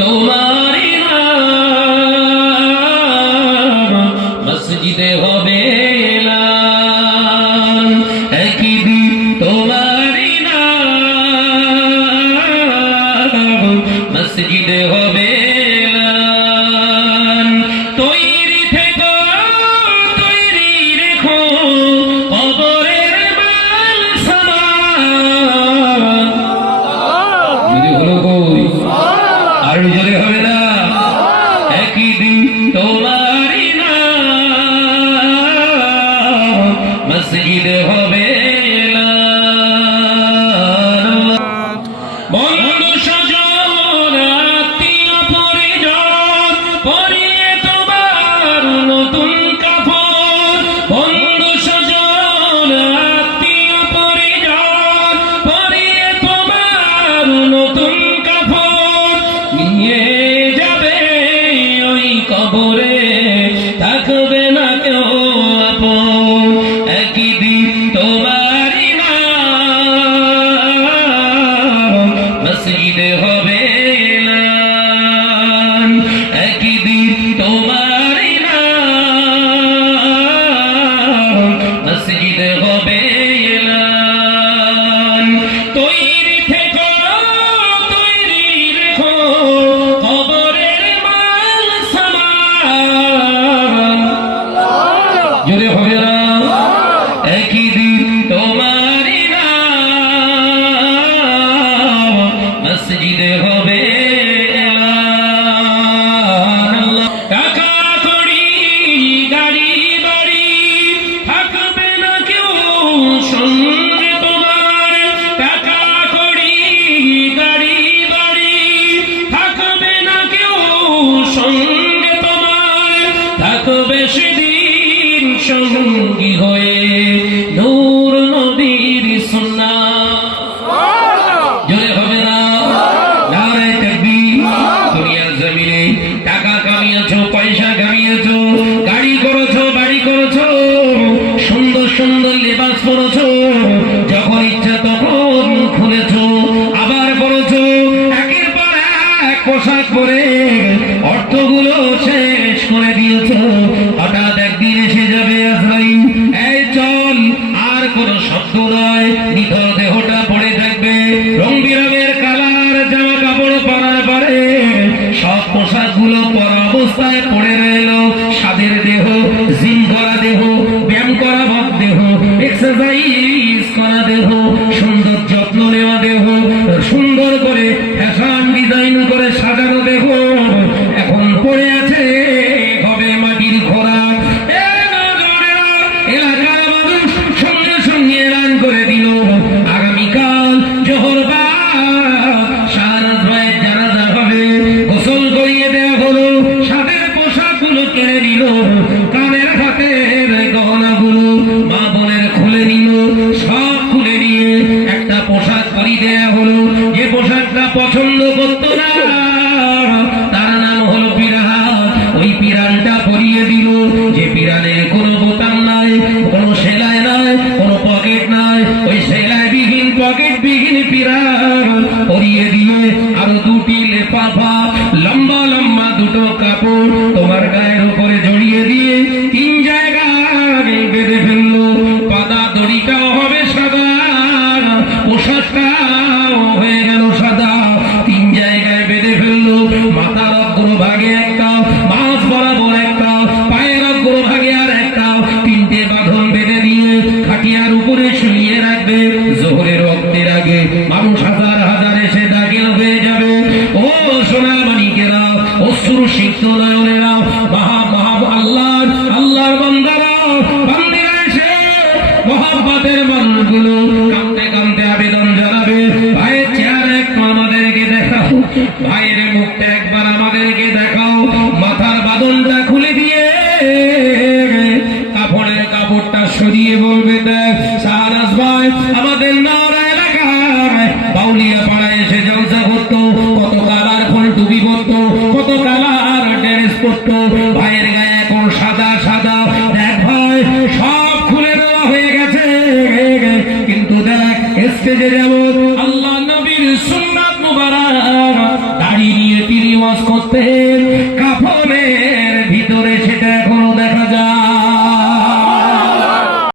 তোমারি নাম মসজিদে হবে এলান, একই দিন তোমারি নাম মসজিদে হবে এলান। তৈরি থেকো, তৈরি রেখো কবরের মাল সামান। যদি হলো কই আর জোরে হবে না? একই দিন তোমারি নাম মসজিদে হবে এলান। বন্ধু স্বজন আত্মীয় পরিজন পরিয়ে তোমার নতুন কাপড়, বন্ধু স্বজন আত্মীয় পরিজন পরিয়ে তোমার নতুন কাপড় নিয়ে যাবে ওই কবরে, থাকবে না কেউ আপন। একই দিন তোমারি নাম মসজিদে হবে এলান, একই দিন তোমারি নাম মসজিদে হবে এলান। তৈরি থেকো, তৈরি রেখো কবরের মাল সামান। জোরে হবে না? একই দিন তোমারি নাম মসজিদে হবে এলান। টাকা কড়ি গাড়ি বাড়ি থাকবে না কেউ সঙ্গে তোমার, টাকা কড়ি গাড়ি বাড়ি থাকবে না কেউ সঙ্গে তোমার, থাকবে সেদিন সঙ্গী হয়ে নূর নবীর সুন্নাহ। জোরে হবে না? নারে তাকবীর। দুনিয়ার জমিনে টাকা কামিয়েছো, পয়সা কামিয়েছো, গাড়ি করেছো, বাড়ি করেছো, সুন্দর সুন্দর লেবাস পরেছো, যখন ইচ্ছা তখন খুলেছো, আবার পরেছো, একের পর এক পোশাক পরে অর্থগুলো শেষ করে দিয়েছো। হঠাৎ একদিন এসে যাবে আজরাইল, এই চল, আর কোনো শব্দ নয়, নিথর দেহটা পড়ে থাকবে, রং বিরঙের কালার জামা কাপড় পরার পরে সব পোশাকগুলো পরা অবস্থায় পড়ে রইল। স্বাদের দেহ, জিম করা দেহ, ব্যায়াম করা দেহ, এক্সারসাইজ করা দেহ, সুন্দর যত্ন নেওয়া দেহ, সুন্দর করে ফ্যাশন ডিজাইন করে সাজানো দেহ এখন পড়ে আছে হবে মাটির ঘোড়া। এলাকার মানুষ সঙ্গে সঙ্গে এলান করে দিল, আগামীকাল জোহর বাদ শাহনাজ ভাইয়ের জানাজা হবে। গোসল করিয়ে দেওয়া হলো, সাদের পোশাকগুলো কেড়ে নিল, কানের হাতের গহনাগুলো মা বোনের খুলে নিল, সব খুলে নিয়ে একটা পোশাক পরিয়ে দেওয়া হলো। যে পোশাকটা পছন্দ করতো না তার নাম হলো পিরান, ওই পিরানটা পরিয়ে দিল। যে পিরানের কোনো বোতাম নাই, কোনো সেলাই নাই, কোনো পকেট নাই, ওই সেলাইবিহীন পকেটবিহীন পিরান পরিয়ে দিয়ে আরো দুটি লেফাফা লম্বা লম্বা দুটো কাপড় তোমার গায়ের উপরে জড়িয়ে দিয়ে তিন জায়গায় বেঁধে ফেললো। পাতা দড়িটাও হবে সাদা, পোশাকটাও হয়ে গেল সাদা, তিন জায়গায় বেঁধে ফেললো। মাথার অগ্রভাগে একটা, মাঝ বরাবর একটা, পায়ের অগ্রভাগে আর একটা, তিনটে বাঁধন বেঁধে দিয়ে খাটিয়ার উপরে শুইয়ে রাখবে। জোহরের ওয়াক্তের আগে মানুষ হাজার হাজার এসে দাখিল হয়ে যাবে। ও সোনার মানিকেরা, অশ্রু সিক্ত নয়নেরা, আল্লাহর বান্দারা, বান্দিরা এসে মহব্বতের মানুষগুলো কাঁদতে কাঁদতে আবেদন জানাবে, ভাইয়ের চেহারা একটু আমাদেরকে দেখাও, ভাইয়ের মুখটা একবার আমাদেরকে দেখাও। মাথার বাঁধনটা খুলে দিয়ে কাপড়ের কাপড়টা সরিয়ে বলবে, দেখ শাহনাজ ভাই আমাদের নাওরা এলাকায় বাউলিয়া পাড়ায় এসে জলসা করতো, কত কালারফুল টুপি পরতো, কত কালার ড্রেস পরতো, ভাইয়ের গায়ে এখন সাদা সাদা, দেখ ভাই সব খুলে দেওয়া হয়ে গেছে। কিন্তু দেখ স্টেজে যেমন আল্লাহ নবীর সুন্নাত মুবারক দাড়ি নিয়ে বসতেন, কাফনের ভিতরে সেটা এখনো দেখা যায়।